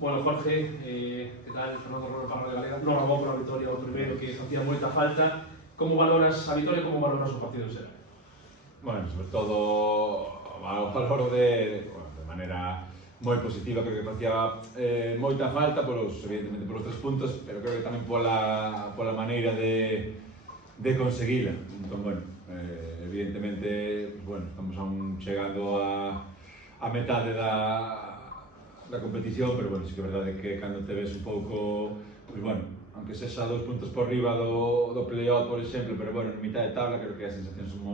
Bueno, Jorge, que tal? Fernando Rolo Parra de Galega, non robou para a vitoria o primeiro que facía moita falta. Como valoras a vitoria e como valoras o partido en xeral? Bueno, sobre todo o valor de maneira moi positiva, creo que facía moita falta, evidentemente polos 3 puntos, pero creo que tamén pola maneira de conseguila. Entón, bueno, evidentemente, pues, bueno, estamos aún chegando a metade da competición, pero bueno, sí que é verdade que cando te ves un pouco, pues bueno, aunque sexa 2 puntos por riba do play-out, por exemplo, pero bueno, en mitad de tabla, creo que as sensacións son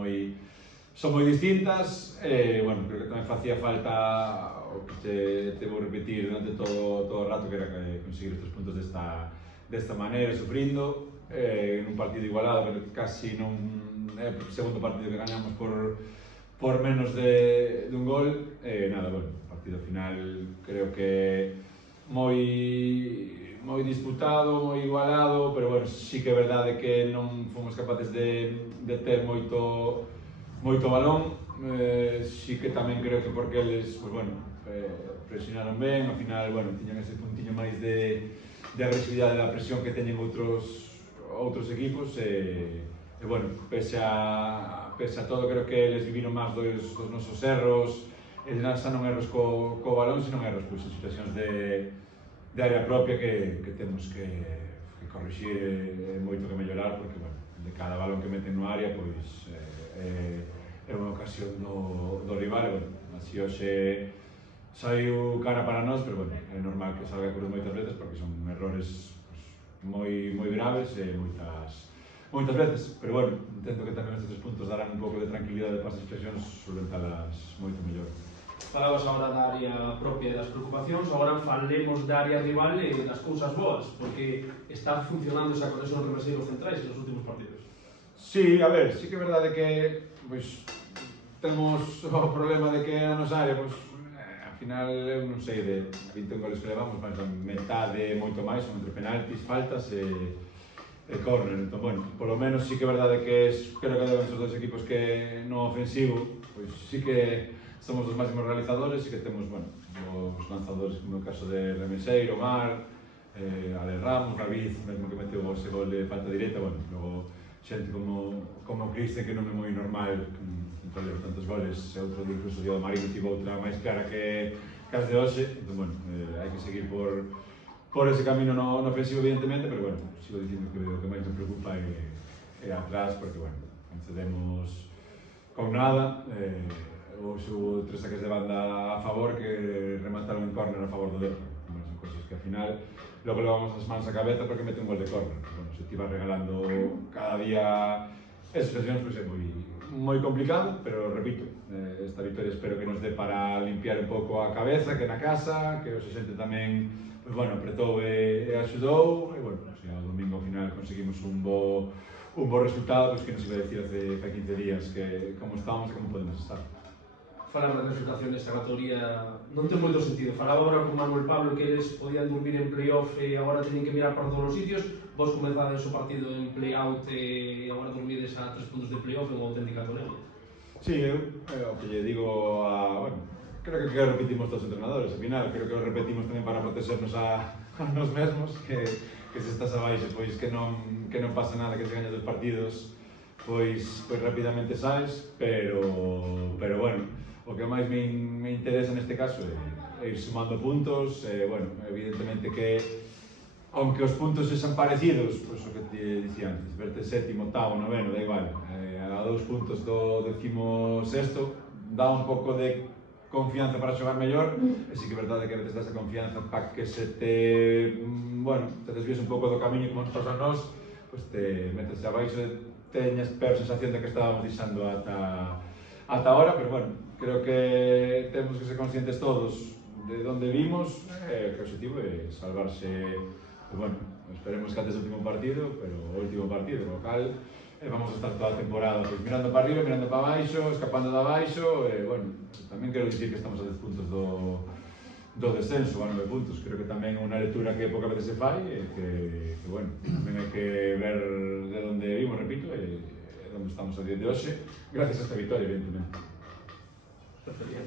moi distintas. Bueno, creo que tamén facía falta o que te vou repetir durante todo o rato, que era conseguir os 3 puntos desta maneira, sufrindo, nun partido igualado, pero casi non é o segundo partido que gañamos por menos dun gol. Nada, bueno, o partido final creo que moi disputado, moi igualado, pero bueno, sí que é verdade que non fomos capaces de ter moito balón. Sí que tamén creo que porque eles, pues bueno, presionaron ben, ao final, bueno, tiñan ese puntiño máis de agresividade da presión que teñen outros equipos, bueno, pese a todo, creo que eles viviron máis dos nosos erros, xa non erros co balón, sino erros en situacións de área propia que temos que corrixir e moito que mellorar, porque, bueno, de cada balón que meten no área, pois é unha ocasión do rival. Bueno, así hoxe saiu cara para nós, pero, bueno, é normal que salga cruz moitas veces, porque son errores moi graves e moitas veces, pero bueno, intento que tamén estes 3 puntos darán un pouco de tranquilidade para as situacións, solventalas moito mellor. Falabas agora da área propia e das preocupacións, agora falemos da área rival e das cousas boas, porque está funcionando esa conexión entre reveseiros centrais nos últimos partidos. Sí, a ver, sí que é verdade que pois, temos o problema de que a nosa área, pois, ao final, eu non sei, de 21 goles que levamos, mas a metade moito máis, son entre penaltis, faltas e córner. Entón, bueno, polo menos sí que é verdade que creo que deben ser os dois equipos que no ofensivo, pois sí que somos os máximos realizadores, sí que temos, bueno, os lanzadores, como no caso de Remeseiro, Mar, Ale Ramos, David, mesmo que meteu ese gol de falta directa, bueno, logo xente como Cristian, que non é moi normal entraler tantos goles, e outro incluso Diogo Marino tivo outra máis clara que as de hoxe. Entón, bueno, hai que seguir por ese camino no ofensivo, evidentemente, pero bueno, sigo dicindo que o que máis me preocupa é atrás, porque, bueno, non cedemos con nada. Hoxe hubo 3 saques de banda a favor que remataron en córner a favor do Depor. Bueno, son cosas que ao final logo levamos as mans a cabeza porque mete un gol de córner. Bueno, se te iba regalando cada día esas situacións, pois é moi complicado, pero repito, esta victoria espero que nos dé para limpiar un pouco a cabeza, que na casa, que hoxe xente tamén, pois bueno, apretou e axudou, e bueno, se ao domingo ao final conseguimos un bo resultado, pois que nos iba a decir hace 15 días que como estamos e como podemos estar. Falar da clasificación desta categoría non ten moito sentido. Falaba agora con Manuel Pablo que eles podían dormir en play-off e agora teñen que mirar para todos os sitios. Vos comezades o partido en play-out e agora dormides a 3 puntos de play-off en unha auténtica agonía. Sí, eu o que lle digo bueno, creo que repetimos todos os entrenadores, ao final, creo que o repetimos tamén para protegernos a nos mesmos, que se estás abaixo, pois que non pasa nada, que se gaña 2 partidos, pois rapidamente saes, pero bueno, o que máis me interesa neste caso é ir sumando puntos. Bueno, evidentemente que aunque os puntos sexan parecidos, pois o que te dicía antes, verte sétimo, octavo, noveno, da igual, a 2 puntos do 16º dá un pouco de confianza para xogar mellor, e sí que é verdade que a veces dá esa confianza para que se te desvíes un pouco do camiño, como nos pasa a nós, pois te metes abaixo e teñas peor sensación de que estábamos deixando ata ahora, pero bueno, creo que temos que ser conscientes todos de onde vimos, que o objetivo é salvarse, pues bueno, esperemos que antes do último partido, pero o último partido, o cal vamos a estar toda a temporada pues, mirando para arriba, mirando para baixo, escapando de abaixo, bueno, tamén quero dicir que estamos a 10 puntos do descenso, a 9 puntos, creo que tamén é unha lectura que pouca veces se fai, que bueno, tamén hai que ver de onde vimos, repito, e onde estamos a día de hoxe, gracias a esta victoria, evidentemente. Perfecto.